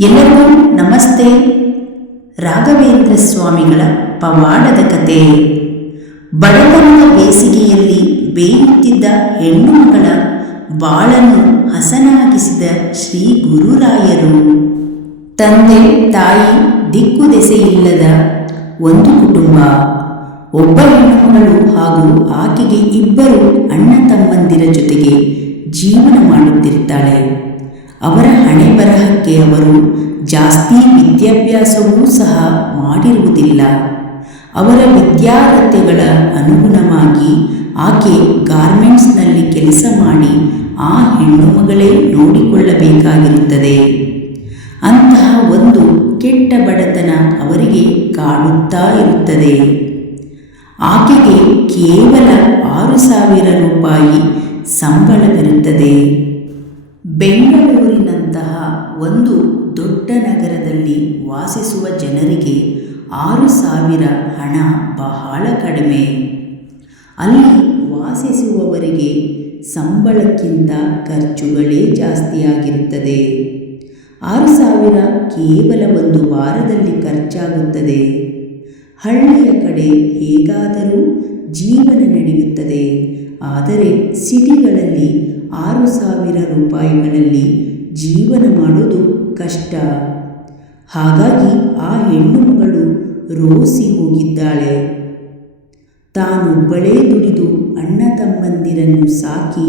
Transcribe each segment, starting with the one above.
ಎಲ್ಲರಿಗೂ ನಮಸ್ತೆ. ರಾಘವೇಂದ್ರ ಸ್ವಾಮಿಗಳ ಪವಾಡದ ಕತೆ. ಬಡತನದ ಬೇಸಿಗೆಯಲ್ಲಿ ಬೇಯುತ್ತಿದ್ದ ಹೆಣ್ಣು ಮಗಳ ಬಾಳನ್ನು ಹಸನಾಗಿಸಿದ ಶ್ರೀ ಗುರುರಾಯರು. ತಂದೆ, ತಾಯಿ ದಿಕ್ಕು ದೆಸೆಯಿಲ್ಲದ ಒಂದು ಕುಟುಂಬ. ಒಬ್ಬ ಹೆಣ್ಣುಮಗಳು ಹಾಗೂ ಆಕೆಗೆ ಇಬ್ಬರು ಅಣ್ಣ ತಮ್ಮಂದಿರ ಜೊತೆಗೆ ಜೀವನ ಮಾಡುತ್ತಿರುತ್ತಾಳೆ ಅವರ ಹಣೆ ಅವರು, ಜಾಸ್ತಿ ವಿದ್ಯಾಭ್ಯಾಸವೂ ಸಹ ಮಾಡಿರುವುದಿಲ್ಲ. ಅವರ ವಿದ್ಯಾರ್ಹತೆಗಳ ಅನುಗುಣವಾಗಿ ಆಕೆ ಗಾರ್ಮೆಂಟ್ಸ್ನಲ್ಲಿ ಕೆಲಸ ಮಾಡಿ ಆ ಹೆಣ್ಣು ಮಗಳೇ ನೋಡಿಕೊಳ್ಳಬೇಕಾಗಿರುತ್ತದೆ. ಅಂತಹ ಒಂದು ಕೆಟ್ಟ ಬಡತನ ಅವರಿಗೆ ಕಾಡುತ್ತಾ ಇರುತ್ತದೆ. ಆಕೆಗೆ ಕೇವಲ ಆರು ಸಾವಿರ ರೂಪಾಯಿ ಸಂಬಳವಿರುತ್ತದೆ ಬೆಂಗಳೂರಿನಂತಹ ಒಂದು ದೊಡ್ಡ ನಗರದಲ್ಲಿ ವಾಸಿಸುವ ಜನರಿಗೆ ಆರು ಸಾವಿರ ಹಣ ಬಹಳ ಕಡಿಮೆ. ಅಲ್ಲಿ ವಾಸಿಸುವವರಿಗೆ ಸಂಬಳಕ್ಕಿಂತ ಖರ್ಚುಗಳೇ ಜಾಸ್ತಿಯಾಗಿರುತ್ತದೆ. ಆರು ಸಾವಿರ ಕೇವಲ ಒಂದು ವಾರದಲ್ಲಿ ಖರ್ಚಾಗುತ್ತದೆ. ಹಳ್ಳಿಯ ಕಡೆ ಹೇಗಾದರೂ ಜೀವನ ನಡೆಯುತ್ತದೆ. ಆದರೆ ಸಿಟಿಗಳಲ್ಲಿ ಆರು ಸಾವಿರ ರೂಪಾಯಿಗಳಲ್ಲಿ ಜೀವನ ಮಾಡೋದು ಕಷ್ಟ. ಹಾಗಾಗಿ ಆ ಹೆಣ್ಣು ಮಗಳು ರೋಸಿ ಹೋಗಿದ್ದಾಳೆ. ತಾನೊಬ್ಬಳೇ ದುಡಿದು ಅಣ್ಣ ತಮ್ಮಂದಿರನ್ನು ಸಾಕಿ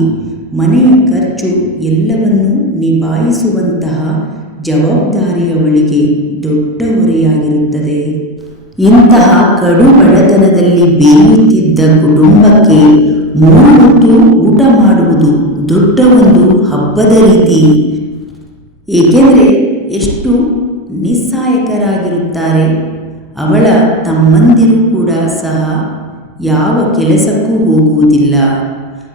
ಮನೆಯ ಖರ್ಚು ಎಲ್ಲವನ್ನೂ ನಿಭಾಯಿಸುವಂತಹ ಜವಾಬ್ದಾರಿ ಅವಳಿಗೆ ದೊಡ್ಡ ಹೊರೆಯಾಗಿರುತ್ತದೆ. ಇಂತಹ ಕಡು ಬಡತನದಲ್ಲಿ ಬೇಯುತ್ತಿದ್ದ ಕುಟುಂಬಕ್ಕೆ ಮೂರು ಹೊತ್ತು ಊಟ ಮಾಡುವುದು ದೊಡ್ಡ ಒಂದು ಹಬ್ಬದ ರೀತಿ. ಏಕೆಂದರೆ ಎಷ್ಟು ನಿಸ್ಸಹಾಯಕರಾಗಿರುತ್ತಾರೆ ಅವಳ ತಮ್ಮಂದಿರು ಕೂಡ ಸಹ ಯಾವ ಕೆಲಸಕ್ಕೂ ಹೋಗುವುದಿಲ್ಲ.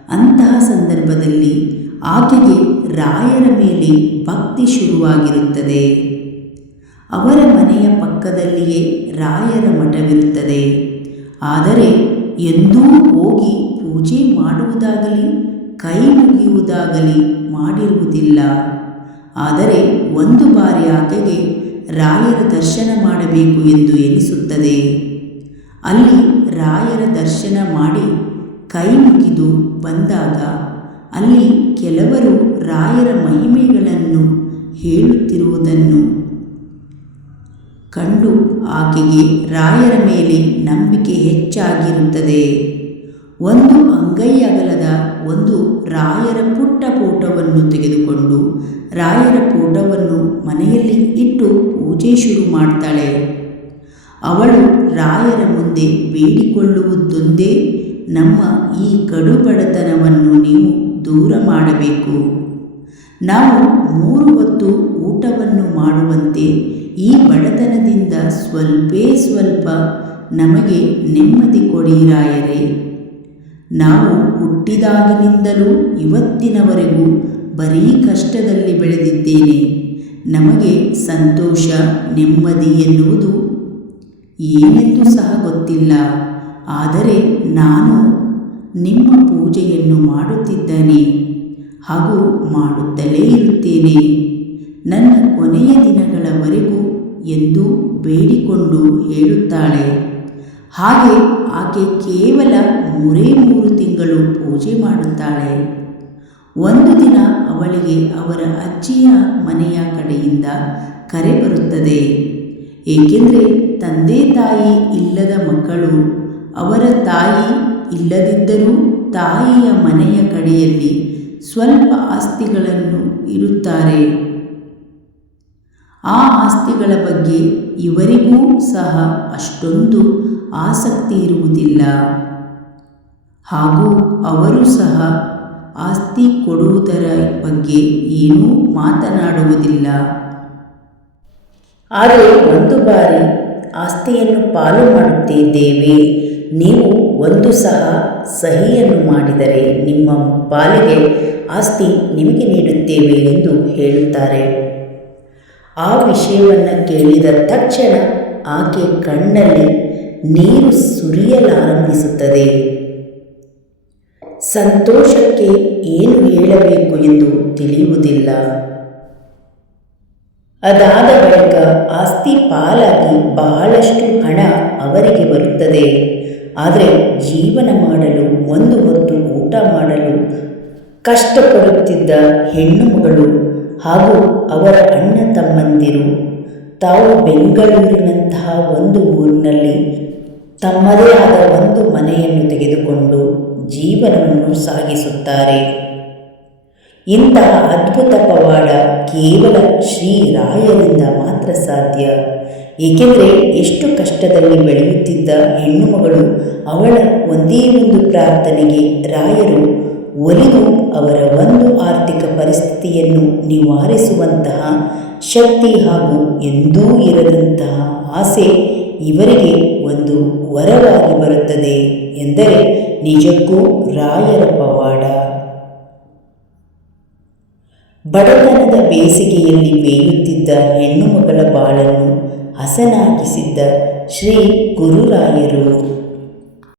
ಅಂತಹ ಸಂದರ್ಭದಲ್ಲಿ ಆಕೆಗೆ ರಾಯರ ಮೇಲೆ ಭಕ್ತಿ ಶುರುವಾಗಿರುತ್ತದೆ. ಅವರ ಮನೆಯ ಪಕ್ಕದಲ್ಲಿಯೇ ರಾಯರ ಮಠವಿರುತ್ತದೆ. ಆದರೆ ಎಂದೂ ಹೋಗಿ ಪೂಜೆ ಮಾಡುವುದಾಗಲಿ, ಕೈ ಮುಗಿಯುವುದಾಗಲಿ ಮಾಡಿರುವುದಿಲ್ಲ. ಆದರೆ ಒಂದು ಬಾರಿ ಆಕೆಗೆ ರಾಯರ ದರ್ಶನ ಮಾಡಬೇಕು ಎಂದು ಎನಿಸುತ್ತದೆ. ಅಲ್ಲಿ ರಾಯರ ದರ್ಶನ ಮಾಡಿ ಕೈ ಮುಗಿದು ಬಂದಾಗ ಅಲ್ಲಿ ಕೆಲವರು ರಾಯರ ಮಹಿಮೆಗಳನ್ನು ಹೇಳುತ್ತಿರುವುದನ್ನು ಕಂಡು ಆಕೆಗೆ ರಾಯರ ಮೇಲೆ ನಂಬಿಕೆ ಹೆಚ್ಚಾಗಿರುತ್ತದೆ. ಒಂದು ಅಂಗೈ ಅಗಲದ ಒಂದು ರಾಯರ ಪುಟ್ಟ ಪೋಟವನ್ನು ತೆಗೆದುಕೊಂಡು ರಾಯರ ಪೋಟವನ್ನು ಮನೆಯಲ್ಲಿ ಇಟ್ಟು ಪೂಜೆ ಶುರು ಮಾಡ್ತಾಳೆ. ಅವಳು ರಾಯರ ಮುಂದೆ ಬೇಡಿಕೊಳ್ಳುವುದೊಂದೇ ನಮ್ಮ ಈ ಕಡುಬಡತನವನ್ನು ನೀವು ದೂರ ಮಾಡಬೇಕು. ನಾವು ಮೂರು ಹೊತ್ತು ಊಟವನ್ನು ಮಾಡುವಂತೆ ಈ ಬಡತನದಿಂದ ಸ್ವಲ್ಪೇ ಸ್ವಲ್ಪ ನಮಗೆ ನೆಮ್ಮದಿ ಕೊಡಿ ರಾಯರೇ. ನಾವು ಹುಟ್ಟಿದಾಗಿನಿಂದಲೂ ಇವತ್ತಿನವರೆಗೂ ಬರೀ ಕಷ್ಟದಲ್ಲಿ ಬೆಳೆದಿದ್ದೇನೆ. ನಮಗೆ ಸಂತೋಷ, ನೆಮ್ಮದಿ ಎನ್ನುವುದು ಏನೆಂದು ಸಹ ಗೊತ್ತಿಲ್ಲ. ಆದರೆ ನಾನು ನಿಮ್ಮ ಪೂಜೆಯನ್ನು ಮಾಡುತ್ತಿದ್ದೇನೆ ಹಾಗೂ ಮಾಡುತ್ತಲೇ ಇರುತ್ತೇನೆ. ನನ್ನ ಕೊನೆಯ ದಿನಗಳವರೆಗೂ ಎಂದು ಬೇಡಿಕೊಂಡು ಹೇಳುತ್ತಾಳೆ. ಹಾಗೆ ಆಕೆ ಕೇವಲ ಮೂರೇ ಮೂರು ತಿಂಗಳು ಪೂಜೆ ಮಾಡುತ್ತಾಳೆ. ಒಂದು ದಿನ ಅವಳಿಗೆ ಅವರ ಅಜ್ಜಿಯ ಮನೆಯ ಕಡೆಯಿಂದ ಕರೆ ಬರುತ್ತದೆ. ಏಕೆಂದರೆ ತಂದೆ ತಾಯಿ ಇಲ್ಲದ ಮಕ್ಕಳು ಅವರ ತಾಯಿ ಇಲ್ಲದಿದ್ದರೂ ತಾಯಿಯ ಮನೆಯ ಕಡೆಯಲ್ಲಿ ಸ್ವಲ್ಪ ಆಸ್ತಿಗಳನ್ನು ಇರುತ್ತಾರೆ. ಆ ಆಸ್ತಿಗಳ ಬಗ್ಗೆ ಇವರಿಗೂ ಸಹ ಅಷ್ಟೊಂದು ಆಸಕ್ತಿ ಇರುವುದಿಲ್ಲ. ಹಾಗೂ ಅವರು ಸಹ ಆಸ್ತಿ ಕೊಡುವುದರ ಬಗ್ಗೆ ಏನೂ ಮಾತನಾಡುವುದಿಲ್ಲ. ಆದರೆ ಒಂದು ಬಾರಿ ಆಸ್ತಿಯನ್ನು ಪಾಲು ಮಾಡುತ್ತಿದ್ದೇವೆ. ನೀವು ಒಂದು ಸಹ ಸಹಿಯನ್ನು ಮಾಡಿದರೆ ನಿಮ್ಮ ಪಾಲಿಗೆ ಆಸ್ತಿ ನಿಮಗೆ ನೀಡುತ್ತೇವೆ ಎಂದು ಹೇಳುತ್ತಾರೆ. ಆ ವಿಷಯವನ್ನು ಕೇಳಿದ ತಕ್ಷಣ ಆಕೆ ಕಣ್ಣಲ್ಲಿ ನೀರು ಸುರಿಯಲಾರಂಭಿಸುತ್ತದೆ. ಸಂತೋಷಕ್ಕೆ ಏನು ಹೇಳಬೇಕು ಎಂದು ತಿಳಿಯುವುದಿಲ್ಲ. ಅದಾದ ಬಳಿಕ ಆಸ್ತಿ ಪಾಲಾಗಿ ಬಹಳಷ್ಟು ಹಣ ಅವರಿಗೆ ಬರುತ್ತದೆ. ಆದರೆ ಜೀವನ ಮಾಡಲು, ಒಂದು ಹೊತ್ತು ಊಟ ಮಾಡಲು ಕಷ್ಟಪಡುತ್ತಿದ್ದ ಹೆಣ್ಣು ಮಗಳು ಹಾಗೂ ಅವರ ಅಣ್ಣ ತಮ್ಮಂದಿರು ತಾವು ಬೆಂಗಳೂರಿನಂತಹ ಒಂದು ಊರಿನಲ್ಲಿ ತಮ್ಮದೇ ಆದ ಒಂದು ಮನೆಯನ್ನು ತೆಗೆದುಕೊಂಡು ಜೀವನವನ್ನು ಸಾಗಿಸುತ್ತಾರೆ. ಇಂತಹ ಅದ್ಭುತ ಪವಾಡ ಕೇವಲ ಶ್ರೀರಾಯರಿಂದ ಮಾತ್ರ ಸಾಧ್ಯ. ಏಕೆಂದರೆ ಎಷ್ಟು ಕಷ್ಟದಲ್ಲಿ ಬೆಳೆಯುತ್ತಿದ್ದ ಹೆಣ್ಣು ಮಗಳು ಅವಳ ಒಂದೇ ಒಂದು ಪ್ರಾರ್ಥನೆಗೆ ರಾಯರು ಒಲಿದು ಅವರ ಒಂದು ಆರ್ಥಿಕ ಪರಿಸ್ಥಿತಿಯನ್ನು ನಿವಾರಿಸುವಂತಹ ಶಕ್ತಿ ಹಾಗೂ ಎಂದೂ ಇರದಂತಹ ಆಸೆ ಇವರಿಗೆ ಒಂದು ವರವಾಗಿ ಬರುತ್ತದೆ ಎಂದರೆ ನಿಜಕ್ಕೂ ರಾಯರ ಪವಾಡ. ಬಡತನದ ಬೇಸಿಗೆಯಲ್ಲಿ ಬೇಯುತ್ತಿದ್ದ ಹೆಣ್ಣುಮಗಳ ಬಾಳನ್ನು ಹಸನಾಗಿಸಿದ್ದ ಶ್ರೀ ಗುರುರಾಯರು